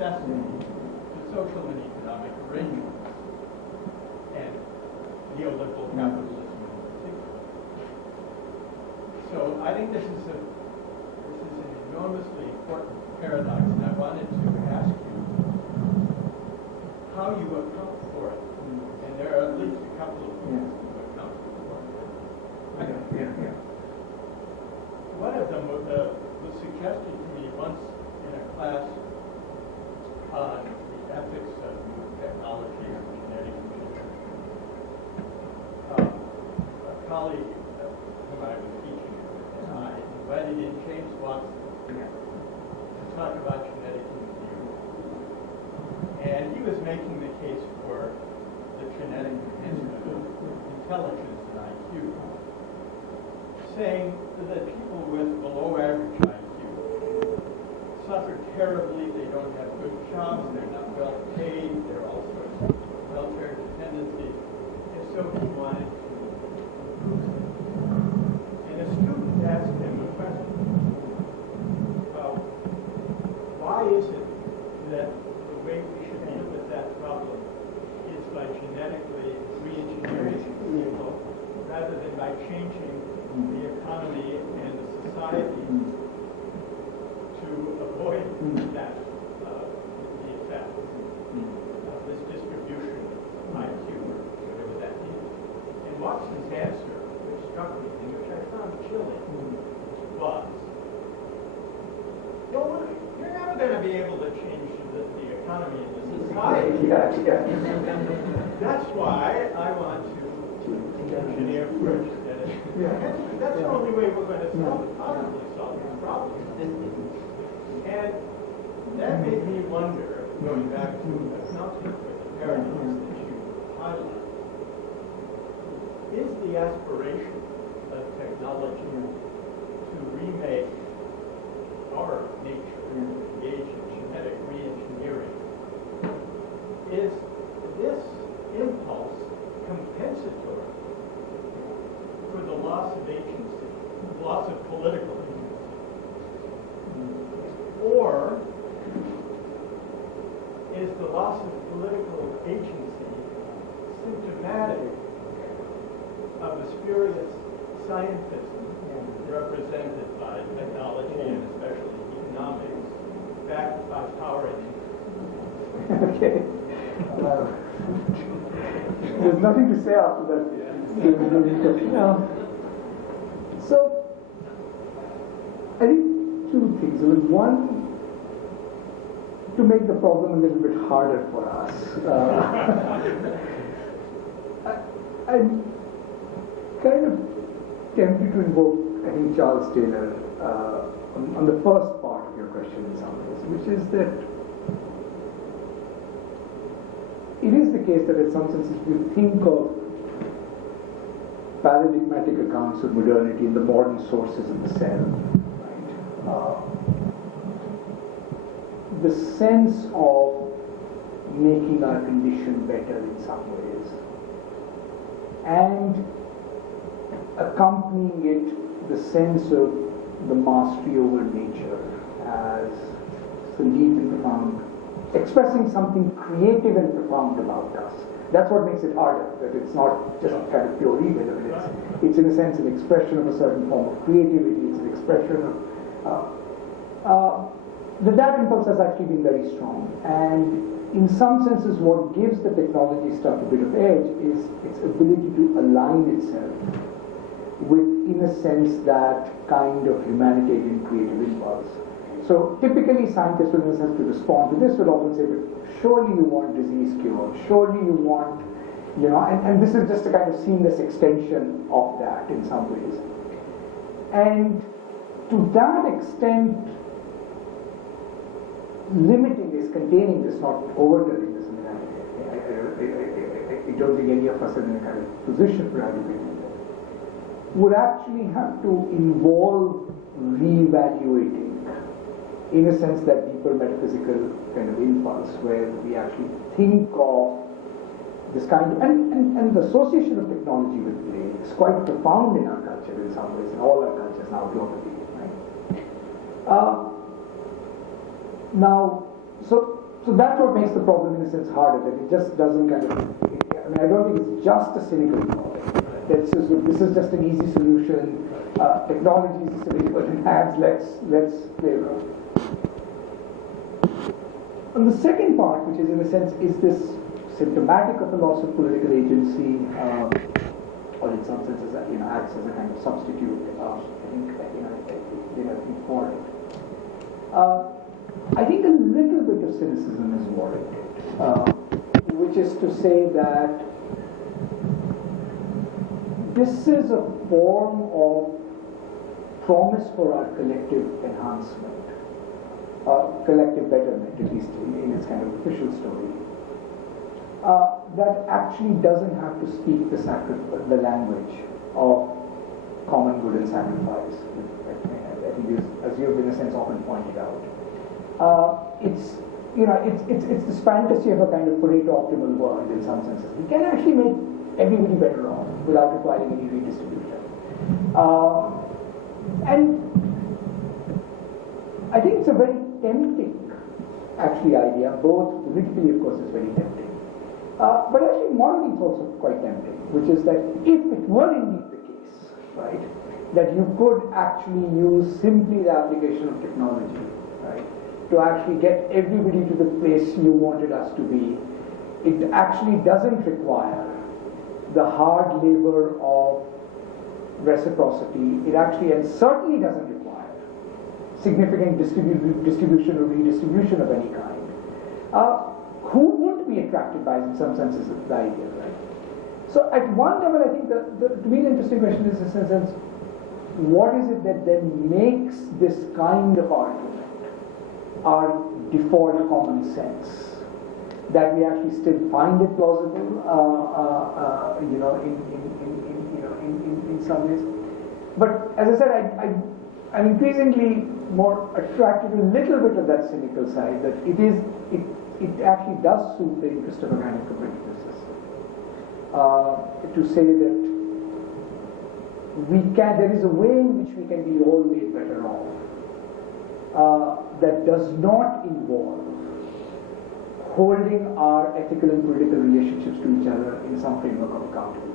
necessity to social and economic arrangements, and neoliberal capitalism in particular. So I think this is an enormously important paradox, and I wanted to ask you how you account for it. And there are at least a couple of ways to account for it. One of them was suggested to me once in a class on the ethics of technology and genetic engineering. A colleague whom I was teaching and I invited in James Watson to talk about genetic engineering. And he was making the case for the genetic enhancement of intelligence and IQ, saying that people with below average IQ suffer terribly, they don't have good jobs, they're not well paid, there are all sorts of welfare dependencies, and so he wanted to improve them. And a student asked him a question. Why is it that the way we should deal with that problem is by genetically re-engineering people rather than by changing the economy and the society to avoid that the effect of this distribution of IQ, or whatever that means? And Watson's answer, which struck me and which I found chilling, was, well, you're never going to be able to change the economy and the society. That's why I want to engineer first. That's the only way we're going to possibly solve this problem. And that made me wonder, going back to accounting for the paradox that you highlighted, is the aspiration of technology to remake our nature, engage in genetic re-engineering, is this impulse compensatory for the loss of agency, loss of political agency? Or is the loss of political agency symptomatic of a spurious scientism represented by technology and especially economics, backed by power and interest? Okay. There's nothing to say after that. So, I think two things. One, to make the problem a little bit harder for us. I'm kind of tempted to invoke, I think, Charles Taylor on the first part of your question in some ways, which is that it is the case that in some senses if you think of paradigmatic accounts of modernity in the modern sources of the cell, right? The sense of making our condition better in some ways and accompanying it the sense of the mastery over nature as some deep and profound, expressing something creative and profound about us. That's what makes it harder, that it's not just kind of pure evil. It's in a sense an expression of a certain form of creativity, it's an expression of that impulse has actually been very strong, and in some senses what gives the technology stuff a bit of edge is its ability to align itself with, in a sense, that kind of humanitarian creative impulse. So typically scientists will have to respond to this, will often say, but surely you want disease cured, surely you want, and this is just a kind of seamless extension of that in some ways. And to that extent, limiting this, containing this, not overturning this. I don't think any of us are in a kind of position for advocating that. Would actually have to involve re-evaluating, in a sense, that deeper metaphysical kind of impulse, where we actually think of this kind of, and the association of technology with play is quite profound in our culture in some ways, in all our cultures now globally, right? Now, so So that's what makes the problem in a sense harder, that it just doesn't kind of, I mean, I don't think it's just a cynical problem. This is just an easy solution, technology is available in hands, let's play around. And the second part, which is in a sense, is this symptomatic of a loss of political agency, or in some senses, acts as a kind of substitute, for it. I think a little bit of cynicism is warranted, which is to say that this is a form of promise for our collective enhancement, collective betterment, at least in its kind of official story, that actually doesn't have to speak the language of common good and sacrifice. I think as you've in a sense often pointed out. It's this fantasy of a kind of Pareto optimal world in some senses. We can actually make everybody better off without requiring any redistribution. And I think it's a very tempting, actually, idea. Both politically, of course, is very tempting. But actually, morally, it's also quite tempting, which is that if it were indeed the case, right, that you could actually use simply the application of technology, right, to actually get everybody to the place you wanted us to be, it actually doesn't require the hard labor of reciprocity. It actually, and certainly doesn't require significant distribution or redistribution of any kind. Who would be attracted by, in some senses, the idea, right? So at one level, I think to me the interesting question is, in a sense, what is it that then makes this kind of argument our default common sense, that we actually still find it plausible, in some ways. But as I said, I'm increasingly more attracted to a little bit of that cynical side, that it actually does suit the interest of a kind of competitive system. To say that there is a way in which we can be all made better off, that does not involve holding our ethical and political relationships to each other in some framework of accountability.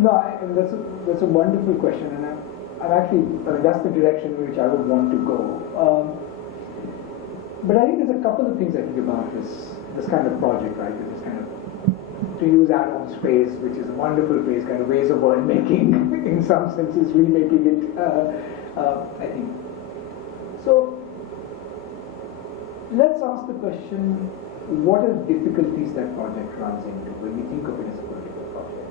No, and that's a wonderful question, and I'm actually, that's the direction in which I would want to go. But I think there's a couple of things I think about this kind of project, right? This kind of, to use Adam's phrase, which is a wonderful phrase, kind of ways of world making, in some senses remaking it, I think. So let's ask the question, what are the difficulties that project runs into when we think of it as a political project?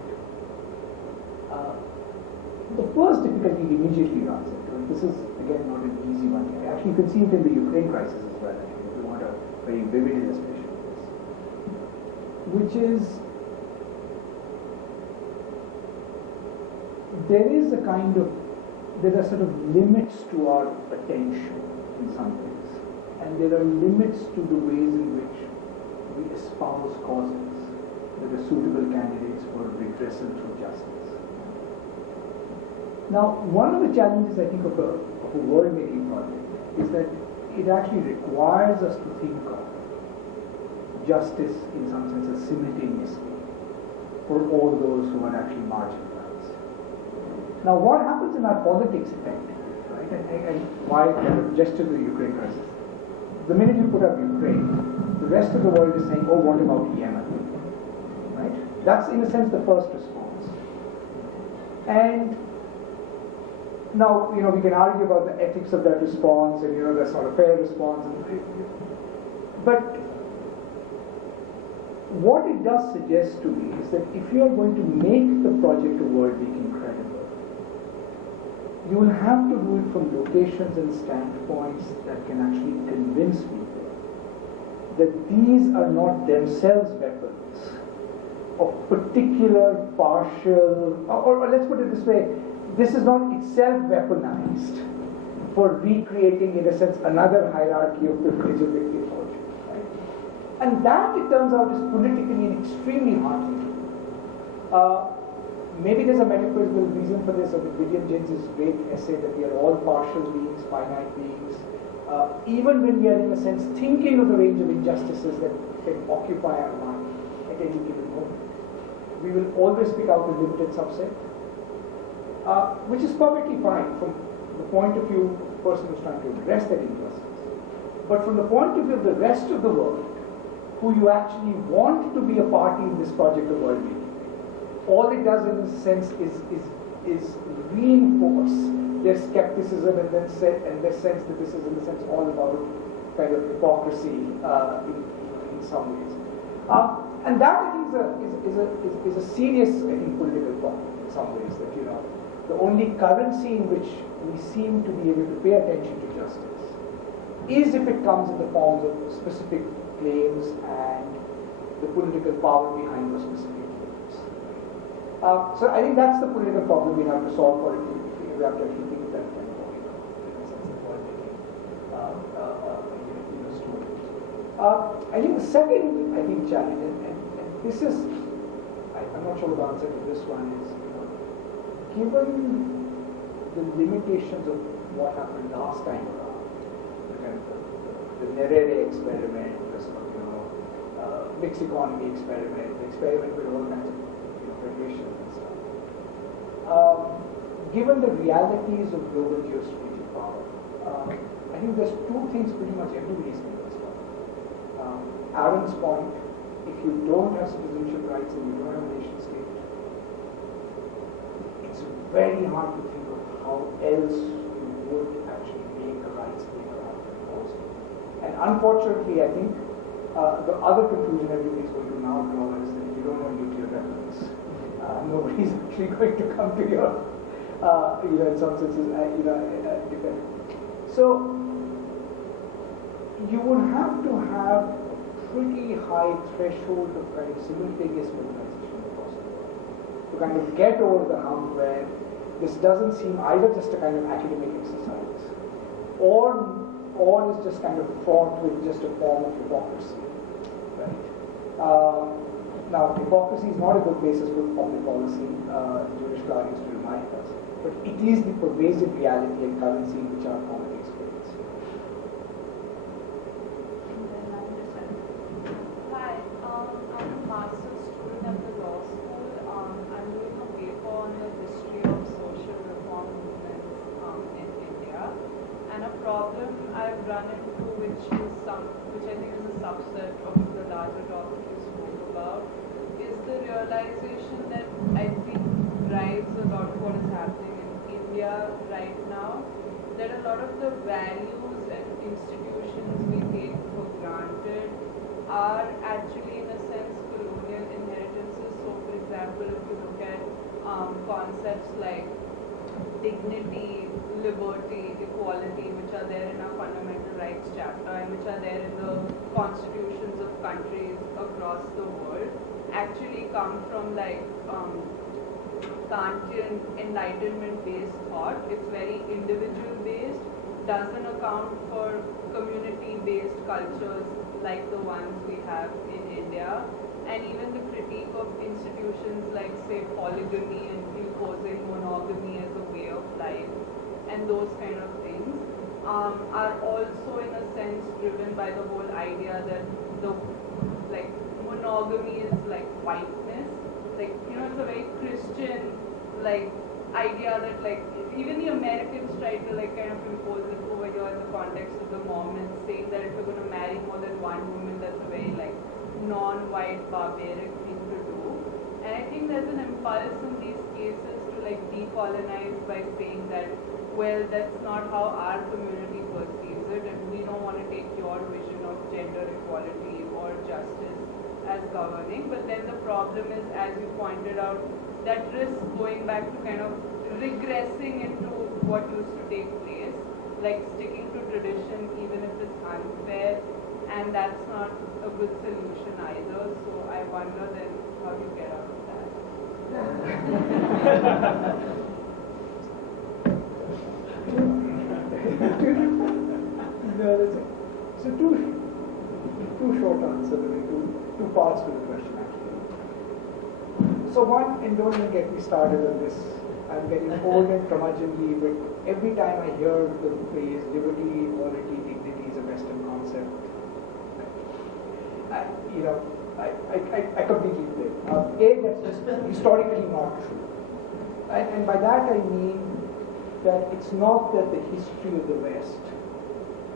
The first difficulty it immediately runs into, and this is again not an easy one, actually you can see it in the Ukraine crisis as well, if you want a very vivid illustration of this, which is there are sort of limits to our attention in some ways, and there are limits to the ways in which we espouse causes that are suitable candidates for redressal through justice. Now, one of the challenges, I think, of a world-making project is that it actually requires us to think of justice in some senses simultaneously for all those who are actually marginalized. Now, what happens in our politics effectively, right? And why I kind of gesture to the Ukraine crisis? The minute you put up Ukraine, the rest of the world is saying, oh, what about Yemen? Right? That's in a sense the first response. And now, we can argue about the ethics of that response and, that's not a fair response. But what it does suggest to me is that if you are going to make the project of world making credible, you will have to do it from locations and standpoints that can actually convince people that these are not themselves weapons of particular partial, or let's put it this way, this is not itself weaponized for recreating, in a sense, another hierarchy of privilege of victim fortune. Right? And that, it turns out, is politically an extremely hard thing to do. Maybe there's a metaphysical reason for this, of William James's great essay that we are all partial beings, finite beings. Even when we are, in a sense, thinking of the range of injustices that can occupy our mind at any given moment, we will always pick out a limited subset. Which is perfectly fine from the point of view of the person who's trying to address that injustice. But from the point of view of the rest of the world, who you actually want to be a party in this project of world making, all it does in a sense is reinforce their skepticism and their sense that this is, in a sense, all about kind of hypocrisy in some ways. And that, I think, is a serious, I think, political problem in some ways, that, the only currency in which we seem to be able to pay attention to justice is if it comes in the forms of specific claims and the political power behind those specific claims. So I think that's the political problem we have to solve for it. We have to actually think that kind of story. I think the second, challenge, and this is, I'm not sure the answer to this one is, given the limitations of what happened last time around, the Nyerere experiment, the sort of, mixed economy experiment, the experiment with all kinds of federations and stuff. Given the realities of global geostrategic power, I think there's two things pretty much everybody's convinced of. Aaron's point, if you don't have citizenship rights and you don't have a nation state, it's very hard to think of how else you would actually make the rights bigger after enforced. And unfortunately, I think the other conclusion everybody's going to now draw is that if you don't have nuclear weapons, nobody's actually going to come to your, in some senses, defend. So you would have to have a pretty high threshold of kind of simultaneous mobilization across the world to kind of get over the hump where this doesn't seem either just a kind of academic exercise or is just kind of fraught with just a form of hypocrisy, right? Now, hypocrisy is not a good basis for public policy. Jewish historians to remind us, but it is the pervasive reality and currency in which our common experience. Hi, I'm a master's student at the law school. I'm doing a paper on the history of social reform movements in India. And a problem I've run into, which I think is a subset of the larger topic you spoke about, is the realization that I think drives a lot of what is happening in India right now, that a lot of the values and institutions we take for granted are actually, in a sense, colonial inheritances. So, for example, if you look at concepts like dignity, liberty, equality, which are there in our fundamental rights chapter and which are there in the constitutions of countries across the world, actually come from like Kantian enlightenment-based thought. It's very individual-based, doesn't account for community-based cultures like the ones we have in India, and even the critique of institutions like, say, polygamy and imposing monogamy as a way of life, and those kind of things are also, in a sense, driven by the whole idea that the monogamy is like whiteness. Like, it's a very Christian like idea that like even the Americans try to like kind of impose it over here in the context of the Mormons, saying that if you're going to marry more than one woman, that's a very like non-white barbaric thing to do. And I think there's an impulse in these cases to like decolonize by saying that, well, that's not how our community perceives it, and we don't want to take your vision of gender equality or justice as governing. But then the problem is, as you pointed out, that risk going back to kind of regressing into what used to take place, like sticking to tradition even if it's unfair, and that's not a good solution either. So I wonder then how you get out of that. No, that's it. So two short answers, two parts to the question actually. So one, and don't even get me started on this, I'm getting old and curmudgeonly, but every time I hear the phrase liberty, equality, dignity is a Western concept, I completely flip. That's just historically not true. And by that I mean that it's not that the history of the West,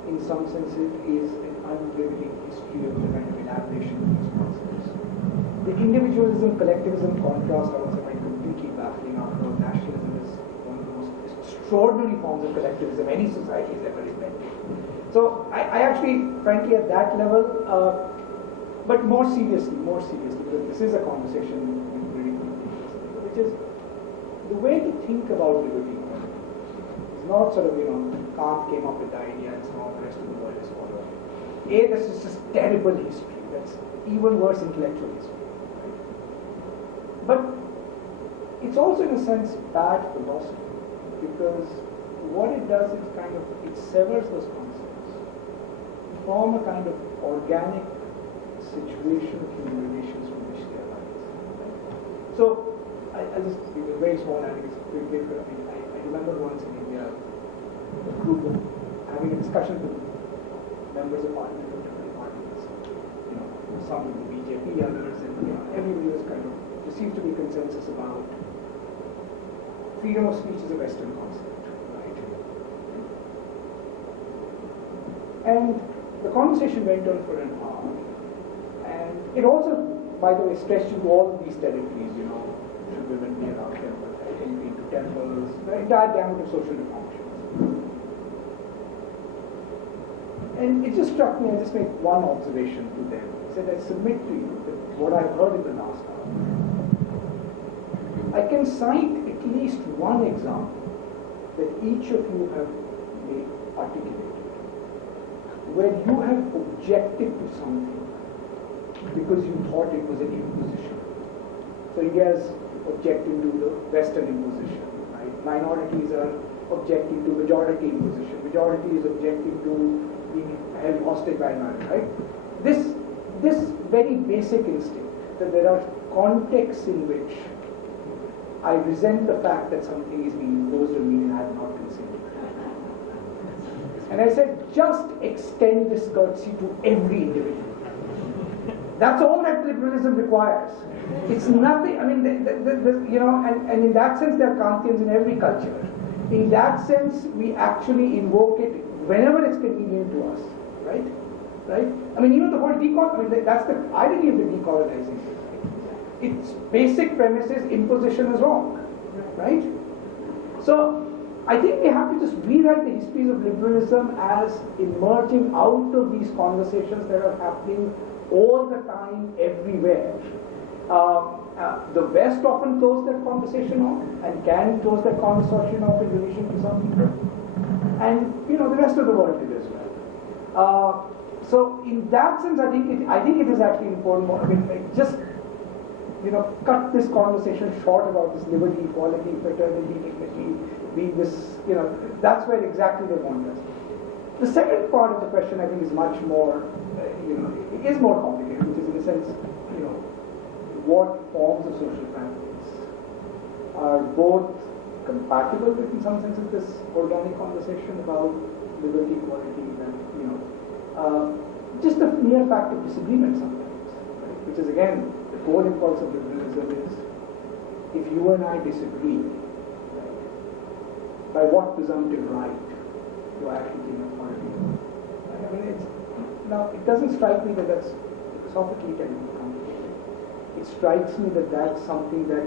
in some sense, it is an unrevealing history of the kind of elaboration of these concepts. The individualism, collectivism contrast also find completely baffling. After all, nationalism is one of the most extraordinary forms of collectivism any society has ever invented. So I actually, frankly, at that level, but more seriously, because this is a conversation which is the way to think about liberty is not sort of, Kant came up with the idea and so on, the rest of the world is following. This is just terrible history. That's even worse intellectual history. Right? But it's also in a sense bad philosophy, because what it does is it severs those concepts, form a kind of organic situation of human relations from which they arise. Right? So I'll just give a very small anecdote. I remember once in India, a group of having a discussion with members of parliament of different parties. Some with the BJP, others, and everybody was there seems to be consensus about freedom of speech is a Western concept, right? And the conversation went on for an hour, and it also, by the way, stretched into all of these territories. Should women be allowed entry into temples, the entire gamut of social reform. And it just struck me, I just made one observation to them. I said, I submit to you that what I've heard in the last hour, I can cite at least one example that each of you have articulated, where you have objected to something because you thought it was an imposition. So India's objecting to the Western imposition, right? Minorities are objecting to majority imposition. Majority is objecting to being held hostage by another, right? This very basic instinct that there are contexts in which I resent the fact that something is being imposed on me and I have not consented. And I said, just extend this courtesy to every individual. That's all that liberalism requires. It's nothing, and in that sense there are Kantians in every culture. In that sense, we actually invoke it whenever it's convenient to us, right? Right? Even the whole that's the irony of the decolonizing. Right? Its basic premise is imposition is wrong, right? So, I think we have to just rewrite the histories of liberalism as emerging out of these conversations that are happening all the time, everywhere. The West often close that conversation off and can close that conversation off in relation to some people. And the rest of the world did as well. So in that sense, I think it is actually important. Just cut this conversation short about this liberty, equality, fraternity, dignity, being this. That's where exactly they want us. The second part of the question, I think, is much more. It is more complicated, which is in a sense, what forms of social practice are both compatible with, in some sense, this organic conversation about liberty, equality, and just the mere fact of disagreement sometimes, right? which is again the core impulse of liberalism, is if you and I disagree, right, by what presumptive right do I actually claim authority? Right? I mean, now it doesn't strike me that that's philosophically technically complicated. It strikes me that that's something that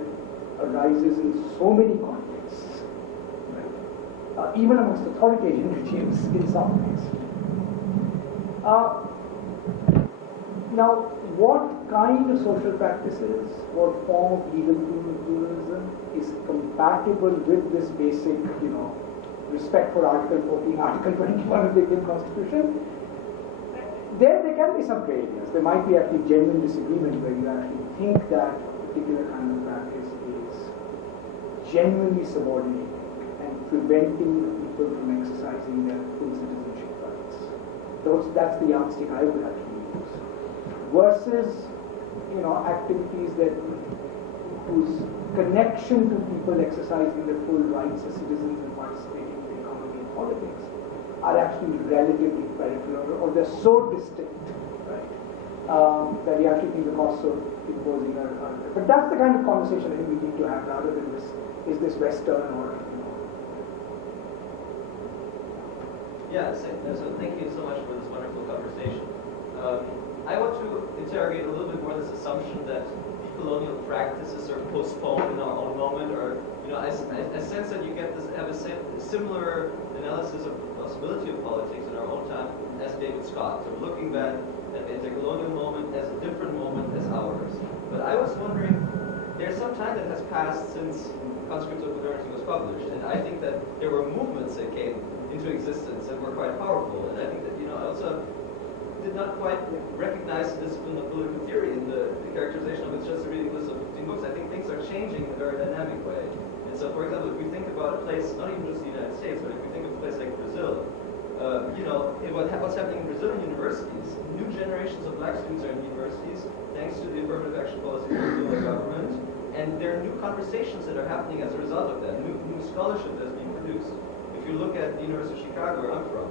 arises in so many contexts, right? Even amongst authoritarian regimes in some ways. Now, what kind of social practices, what form of legal pluralism is compatible with this basic, respect for Article 14, Article 21 of the Indian Constitution? There can be some gray areas. There might be actually genuine disagreement where you actually think that a particular kind of practice is genuinely subordinating and preventing people from exercising their full citizenship rights. That's the yardstick I would actually use. Versus, activities whose connection to people exercising their full rights as citizens and participating in the economy and politics are actually relatively peripheral, or they're so distinct, right, that you actually think the costs of imposing are. But that's the kind of conversation I think we need to have, rather than this: is this Western or? Yeah. So thank you so much for this wonderful conversation. I want to interrogate a little bit more this assumption that decolonial practices are postponed in our own moment, or I sense that you have a similar analysis of the possibility of politics in our own time as David Scott. So looking back at the decolonial moment as a different moment as ours. But I was wondering, there's some time that has passed since Conscripts of Modernity was published, and I think that there were movements that came into existence that were quite powerful, and I think that I also did not quite recognize the discipline of political theory in the characterization of it's just a reading list of 15 books. I think things are changing in a very dynamic way. And so, for example, if we think about a place, not even just the United States, but if we think of a place like Brazil, what's happening in Brazilian universities, new generations of black students are in universities thanks to the affirmative action policies of the government, and there are new conversations that are happening as a result of that, new scholarship that's being produced. If you look at the University of Chicago, where I'm from,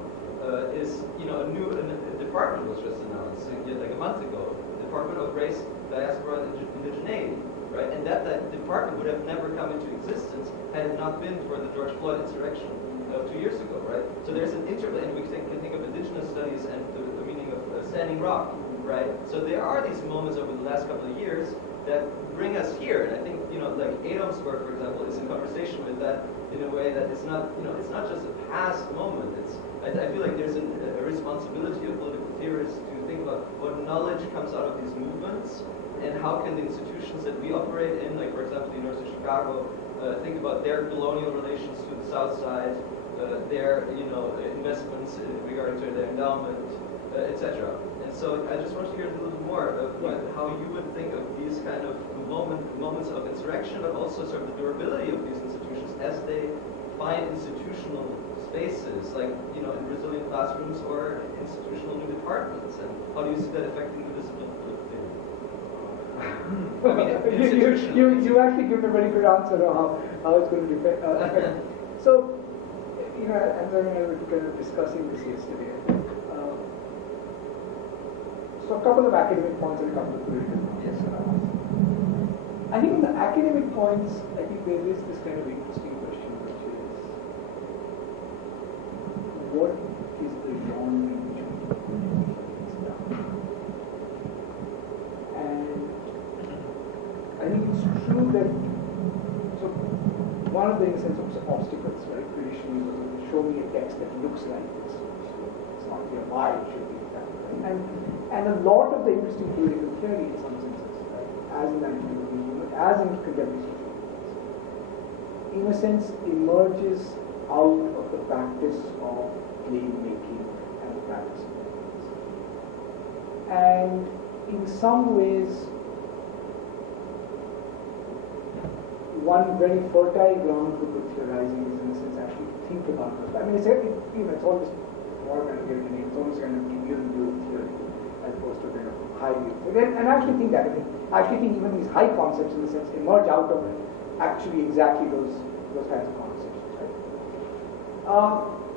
a new department was just announced like a month ago, Department of Race, Diaspora, and Indigeneity, right? And that department would have never come into existence had it not been for the George Floyd insurrection 2 years ago, right? So there's an interplay, and we can think of indigenous studies and the meaning of Standing Rock, right? So there are these moments over the last couple of years that bring us here, and I think like Adam's work, for example, is in conversation with that in a way that it's not just a past moment. I feel like there's a responsibility of political theorists to think about what knowledge comes out of these movements, and how can the institutions that we operate in, like for example the University of Chicago, think about their colonial relations to the South Side, their investments regarding to their endowment, etc. And so I just want to hear a little bit more of how you would think of these kind of moments of insurrection, but also sort of the durability of these institutions as they find institutional spaces, like in Brazilian classrooms or institutional new departments, and how do you see that affecting the discipline of political theory? You actually give a very good answer on how it's going to affect. So, Andrea and I were kind of discussing this yesterday. So a couple of academic points and a couple of political points. Yes. I think in the academic points, I think there is this kind of interesting question, which is, what is the genre in which it's done? And I think it's true that, so one of the, in a sense, obstacles, right, traditionally was show me a text that looks like this. It's not clear why it should be that way. And a lot of the interesting political theory, in some senses, right, as in as in contemporary social movements, in a sense, emerges out of the practice of claim making and the practice of evidence. And in some ways, one very fertile ground for good theorizing is, in a sense, actually to think about this. I mean, it's always more kind of getting it's almost kind of view theory as opposed to kind of high view. And I actually think that. I actually think even these high concepts, in a sense, emerge out of actually exactly those kinds of concepts, right?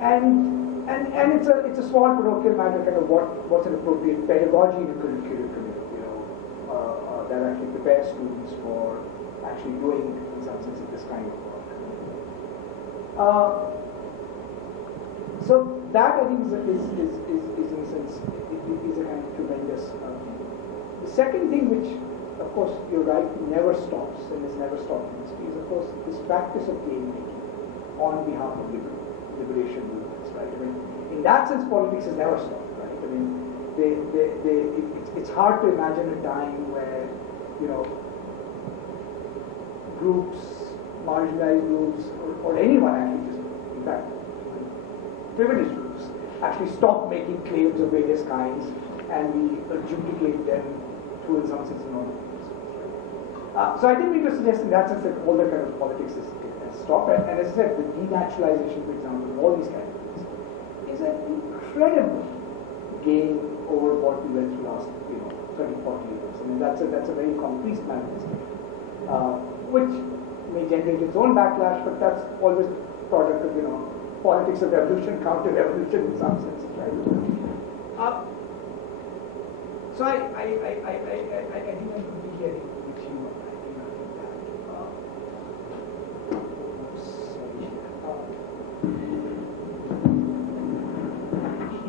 And it's a small parochial matter, kind of what's an appropriate pedagogy in a curriculum, prepare students for actually doing, in some sense, this kind of work. So that I think is in a sense is a kind of tremendous thing. The second thing, which of course you're right, never stops and has never stopped in history, is of course this practice of game making on behalf of liberation movements, right? I mean, in that sense, politics has never stopped, right? I mean, it's hard to imagine a time where, you know, groups, marginalized groups, or anyone actually just, in fact, privileged groups, actually stop making claims of various kinds and we adjudicate them through, in some sense, normal. So I think we could suggest in that sense that all that kind of politics has stopped. And as I said, the denaturalization, for example, of all these kind of things, is an incredible gain over what we went through last, 30, 40 years. I mean, that's a very concrete manifestation, which may generate its own backlash, but that's always product of, politics of revolution, counter-revolution in some sense, right? So I think I'm completely with you.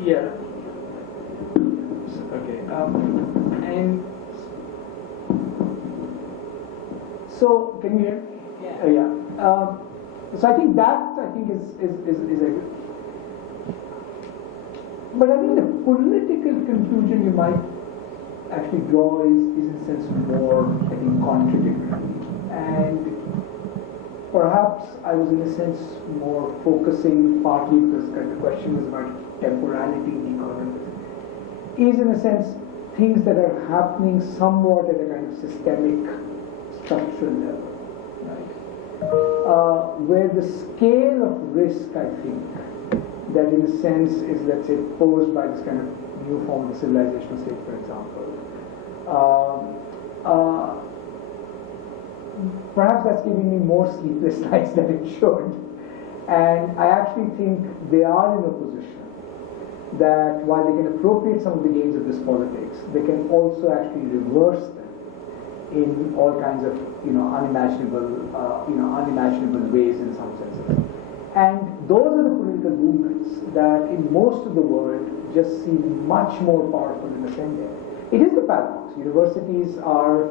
Yeah. Okay. And so, can you hear? Yeah. Yeah. So I think that is a. But I think the political conclusion you might actually draw is in a sense more, I think, contradictory. And perhaps I was in a sense more focusing partly because the question was about temporality, decolonialism, is in a sense things that are happening somewhat at a kind of systemic, structural level, right? Where the scale of risk, I think, that in a sense is, let's say, posed by this kind of new form of the civilizational state, for example, perhaps that's giving me more sleepless nights than it should. And I actually think they are in a position that while they can appropriate some of the gains of this politics, they can also actually reverse them in all kinds of unimaginable ways in some senses. And those are the political movements that in most of the world just seem much more powerful in the same way. It is the paradox. Universities are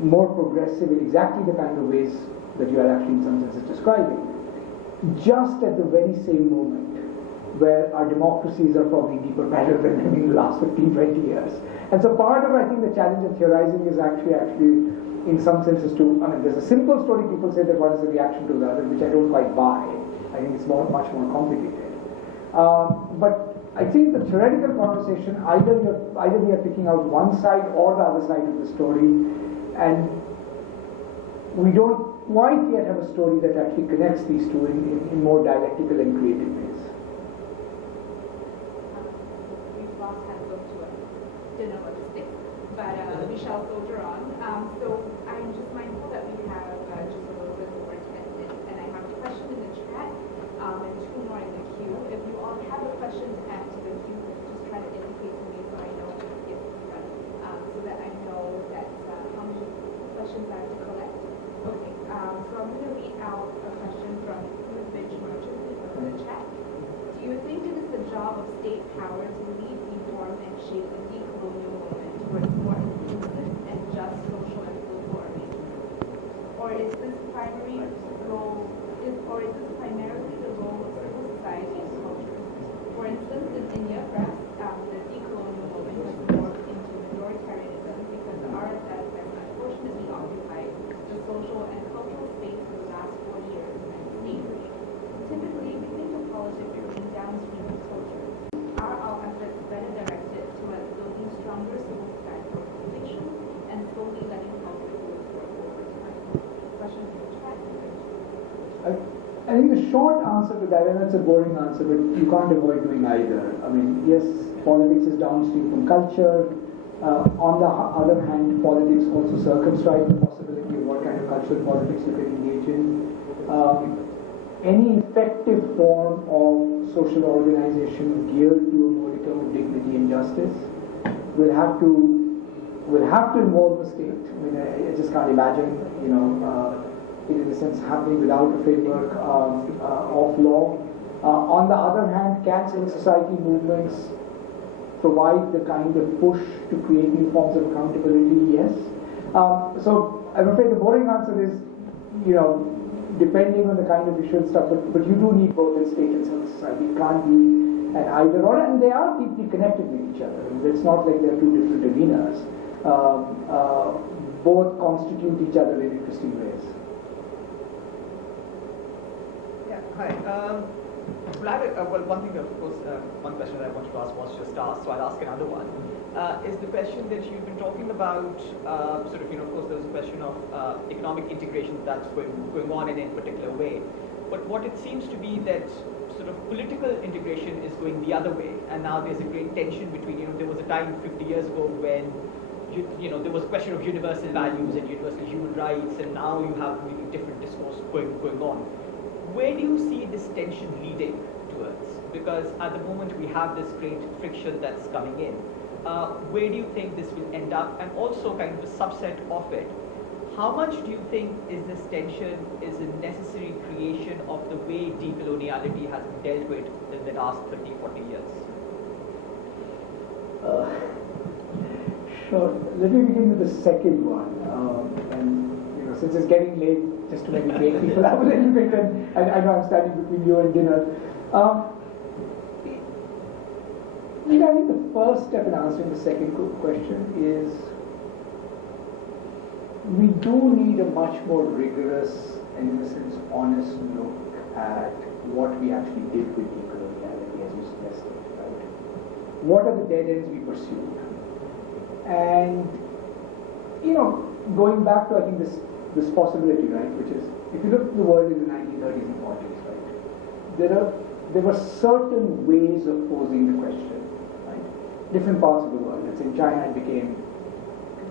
more progressive in exactly the kind of ways that you are actually in some senses describing, just at the very same moment where our democracies are probably deeper better than in the last 15, 20 years. And so part of, I think, the challenge of theorizing is actually in some senses there's a simple story, people say that one is a reaction to the other, which I don't quite buy. I think it's much more complicated. But I think the theoretical conversation, either we are picking out one side or the other side of the story, and we don't quite yet have a story that actually connects these two in more dialectical and creative ways. We've lost hands up to a dinner logistics, but we shall soldier on. So I'm just mindful that we have just a little bit over 10 minutes, and I have a question in the chat and 2 more in the queue. If you all have a question to add to the queue, just try to indicate to me so I know it's done, so that I know that how many questions I have to collect. Okay, so I'm going to read out a question from Ruth Finch Merchant in the chat. Do you think it is the job of state power to lead, reform, and shape the decolonial movement towards more inclusive and just social and political arrangements? Or is this primarily the role of civil society and culture? For instance, in India, perhaps the decolonial movement has morphed into majoritarianism because the RSS has unfortunately occupied the social and cultural space for the last 40 years and slavery. Typically, we think of politics being downstream of culture. Are our efforts better directed towards building stronger civil society organizations and slowly letting culture do its work over time? Questions in the chat? I think the short answer to that, and that's a boring answer, but you can't avoid doing either. I mean, yes, politics is downstream from culture. On the other hand, politics also circumscribe the possibility of what kind of cultural politics you can engage in. Any effective form of social organization geared to a modicum of dignity and justice will have to will have to involve the state. I mean, I just can't imagine, it in a sense happening without a framework of law. On the other hand, can civil society movements provide the kind of push to create new forms of accountability? Yes. So I'm afraid the boring answer is, depending on the kind of issue and stuff, but you do need both in state and civil society. It can't be an either or, and they are deeply connected with each other. I mean, it's not like they're two different arenas. Both constitute each other in interesting ways. Yeah, hi. One thing, of course, one question that I wanted to ask was just asked, so I'll ask another one. Is the question that you've been talking about, of course, there's a question of economic integration that's going on in a particular way. But what it seems to be that sort of political integration is going the other way, and now there's a great tension between, there was a time 50 years ago when there was a question of universal values and universal human rights, and now you have really different discourse going on. Where do you see this tension leading towards? Because at the moment we have this great friction that's coming in. Where do you think this will end up? And also kind of a subset of it, how much do you think is this tension is a necessary creation of the way decoloniality has been dealt with in the last 30, 40 years? Sure. Let me begin with the second one. And since it's getting late, just to maybe break people up a little bit, and I know I'm standing between you and dinner. I think the first step in answering the second question is we do need a much more rigorous and, in a sense, honest look at what we actually did with decoloniality, as you suggested. Right? What are the dead ends we pursued? And going back to I think this possibility, right, which is if you look at the world in the 1930s and 40s, right, there were certain ways of posing the question, right? Different parts of the world. Let's say in China, it became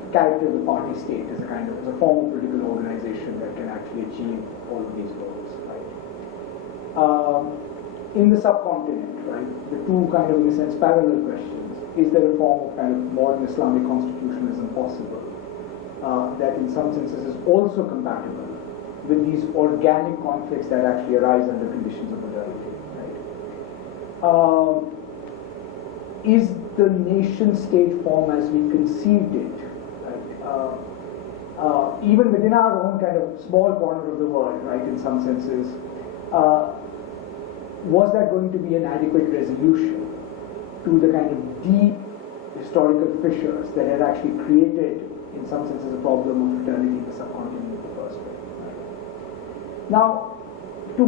the character of the party state as a form of political organization that can actually achieve all of these goals, right? In the subcontinent, right, the two kind of, in a sense, parallel questions. Is there a form of kind of modern Islamic constitutionalism possible that in some senses is also compatible with these organic conflicts that actually arise under conditions of modernity, right? Is the nation-state form as we conceived it, right, even within our own kind of small corner of the world, right, in some senses, was that going to be an adequate resolution to the kind of deep historical fissures that had actually created, in some senses, a problem of fraternity in the subcontinent in the first place. Right? Now, to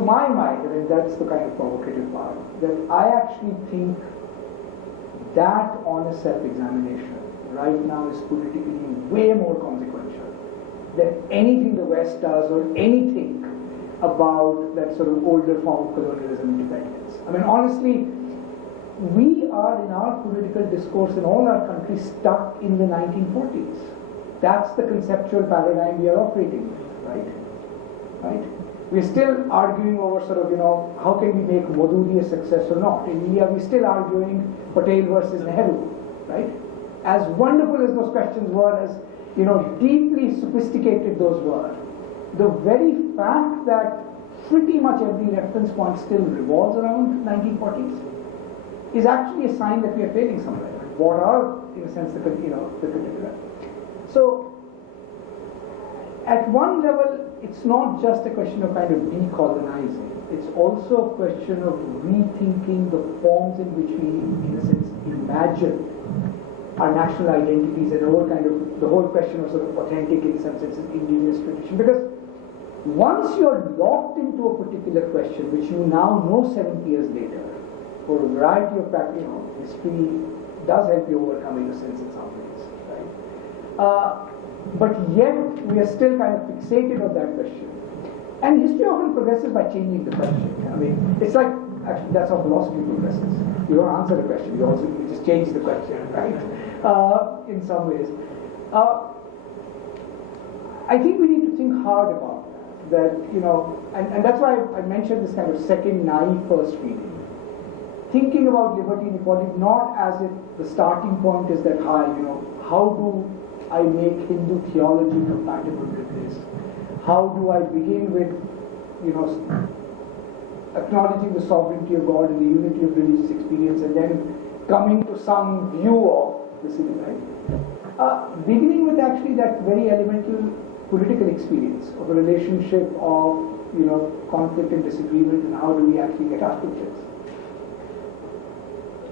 my mind, I mean, that's the kind of provocative part, that I actually think that honest self-examination right now is politically way more consequential than anything the West does or anything about that sort of older form of colonialism and independence. I mean, honestly, we are in our political discourse in all our countries stuck in the 1940s. That's the conceptual paradigm we are operating with, right? We're still arguing over sort of, how can we make Modudi a success or not? In India, we're still arguing Patel versus Nehru, right? As wonderful as those questions were, as, deeply sophisticated those were, the very fact that pretty much every reference point still revolves around 1940s is actually a sign that we are failing somewhere. What are, in a sense, the particular? So, at one level, it's not just a question of kind of decolonizing. It's also a question of rethinking the forms in which we, in a sense, imagine our national identities and the whole question of sort of authentic, in some sense, indigenous tradition. Because once you're locked into a particular question, which you now know 70 years later, for a variety of factors, history does help you overcome innocence in some ways, right? But yet, we are still kind of fixated on that question. And history often progresses by changing the question. I mean, it's like, actually, that's how philosophy progresses. You don't answer the question, you just change the question, right? In some ways. I think we need to think hard about that, and that's why I mentioned this kind of second naive first reading. Thinking about liberty and equality not as it the starting point is that how do I make Hindu theology compatible with this? How do I begin with, acknowledging the sovereignty of God and the unity of religious experience, and then coming to some view of the city, right? Beginning with actually that very elemental political experience of a relationship of, conflict and disagreement, and how do we actually get out of this?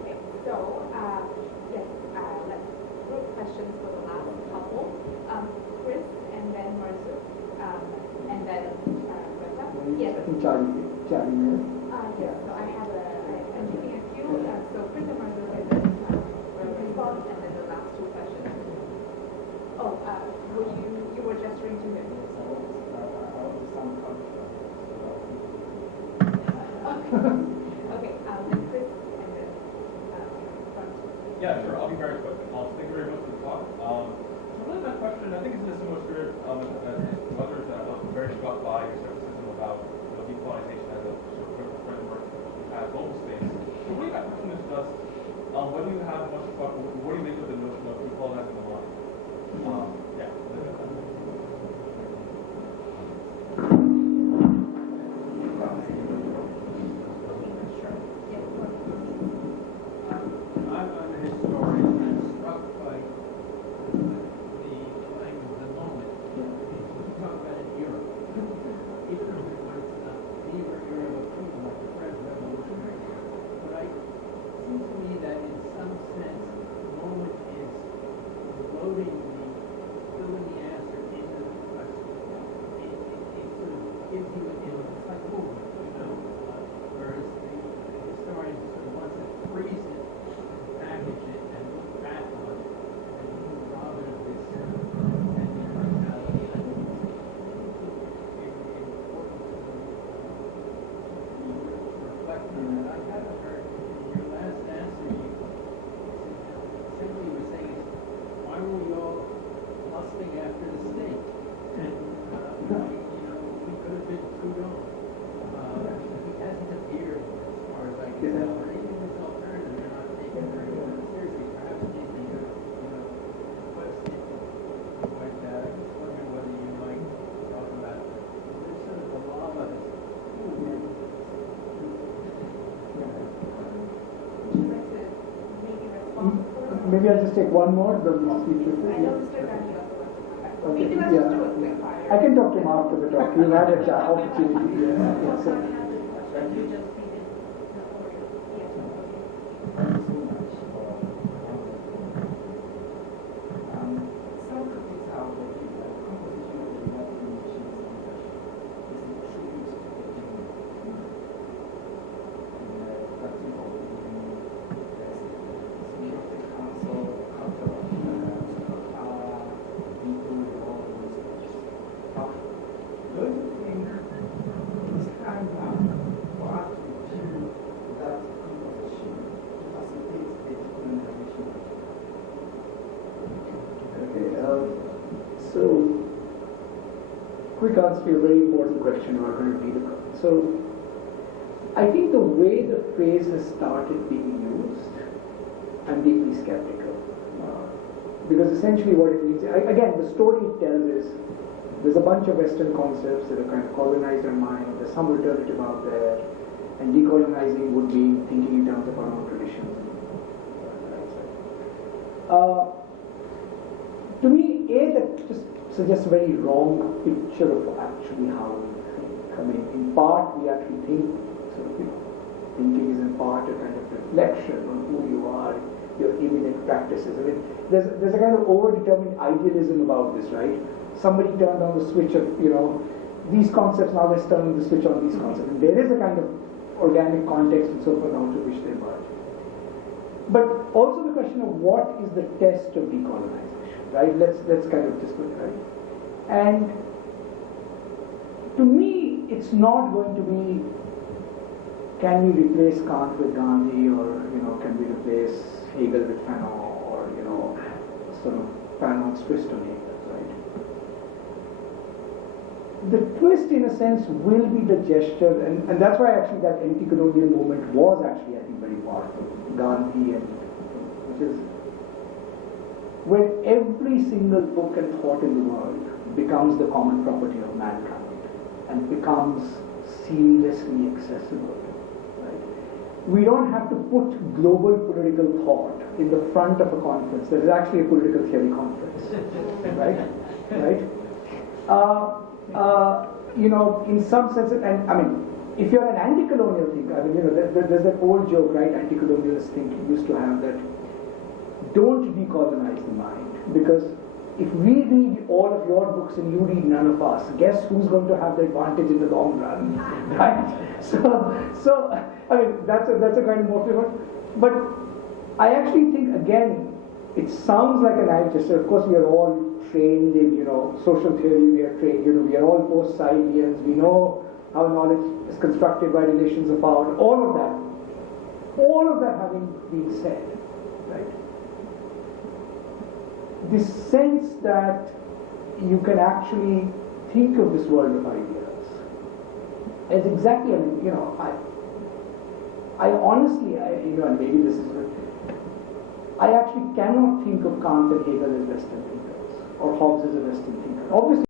Okay, so yes, let's group questions for the last couple. Chris, and then Marzu, and then Greta. Yes. I think Charlie may. Yes, so I'm taking a few. So Chris and Marzu, and then response, and then the last two questions. Oh, you were gesturing to him. Okay, then Chris, and then front. Yeah, sure. I'll be very quick. Thank you very much for the talk. So really my question, I think it's in a similar spirit as others that I'm very struck by your skepticism about decolonization as a sort of critical framework as global space. So really my question is just, what do you have much thought, what do you make of the notion of decolonizing the mind? Yeah. I'm an historian and struck by the language of the moment. You talk about it in Europe. Even though it was the era of approval, like the French Revolutionary era. But it seems to me that in some sense, the moment is loading filling the answer into the question. It sort of gives you it's like movement, whereas the historian sort of wants to freeze it, package it, and look back on it, and rather than this and personality. I think it's important to reflect on that. I haven't heard in your last answer, you simply were saying, why were we all lusting after the state? And we could have been Trudeau. He hasn't appeared, as far as I can tell, or even his alternative, they're not taken very seriously. Perhaps anything question. But I just wonder whether you might talk about this sort of the lava is Would you like to maybe respond first? Maybe I'll just take one more, the speech. I know Mr. Gandhi also wants to come back. So Okay, maybe let's yeah. just do a quick fire. I can talk to him after the talk. You've had an opportunity. Yeah, so. You just needed the order. Yes, okay. Some critics have argued that the composition of the United Nations is a tribute to the Kingdom. That involves the Security Council, culture of power, people, all those things. Don't you think it's time now for us to review that composition to facilitate the decolonization? Okay, so quick answer to a very important question about going to be the so I think the way the phrase has started being used, I'm deeply skeptical. Because essentially what it means, again, the story it tells is there's a bunch of Western concepts that have kind of colonized our mind, there's some alternative out there, and decolonizing would be thinking in terms of our own traditions. To me, that just suggests a very wrong picture of actually how we think. I mean, in part, we actually think, thinking is in part a kind of reflection on who you are, your imminent practices. I mean, there's a kind of overdetermined idealism about this, right? Somebody turned on the switch of, these concepts, now let's turn the switch on these concepts. And there is a kind of organic context and so forth out of which they emerge. But also the question of what is the test of decolonization, right? Let's kind of just look, right? And to me, it's not going to be, can we replace Kant with Gandhi, or can we replace Hegel with Fanon, or sort of Fanon's twist on Hegel, right? The twist, in a sense, will be the gesture, and that's why actually that anti-colonial movement was actually, I think, very powerful. Gandhi and which is when every single book and thought in the world becomes the common property of mankind and becomes seamlessly accessible. Right? We don't have to put global political thought in the front of a conference. There is actually a political theory conference, right? Right? In some sense, and I mean, if you're an anti-colonial thinker, I mean, there's that old joke, right? Anti-colonialists used to have that. Don't decolonize the mind, because if we read all of your books and you read none of us, guess who's going to have the advantage in the long run, right? So I mean, that's a kind of motive. But I actually think, again, it sounds like a naive gesture. Of course, we are all trained in social theory. We are trained. We are all post-Scientians. We know how knowledge is constructed by relations of power. All of that having been said, right? This sense that you can actually think of this world of ideas as exactly, I honestly, and maybe this is good, I actually cannot think of Kant and Hegel as Western thinkers, or Hobbes as a Western thinker. Obviously,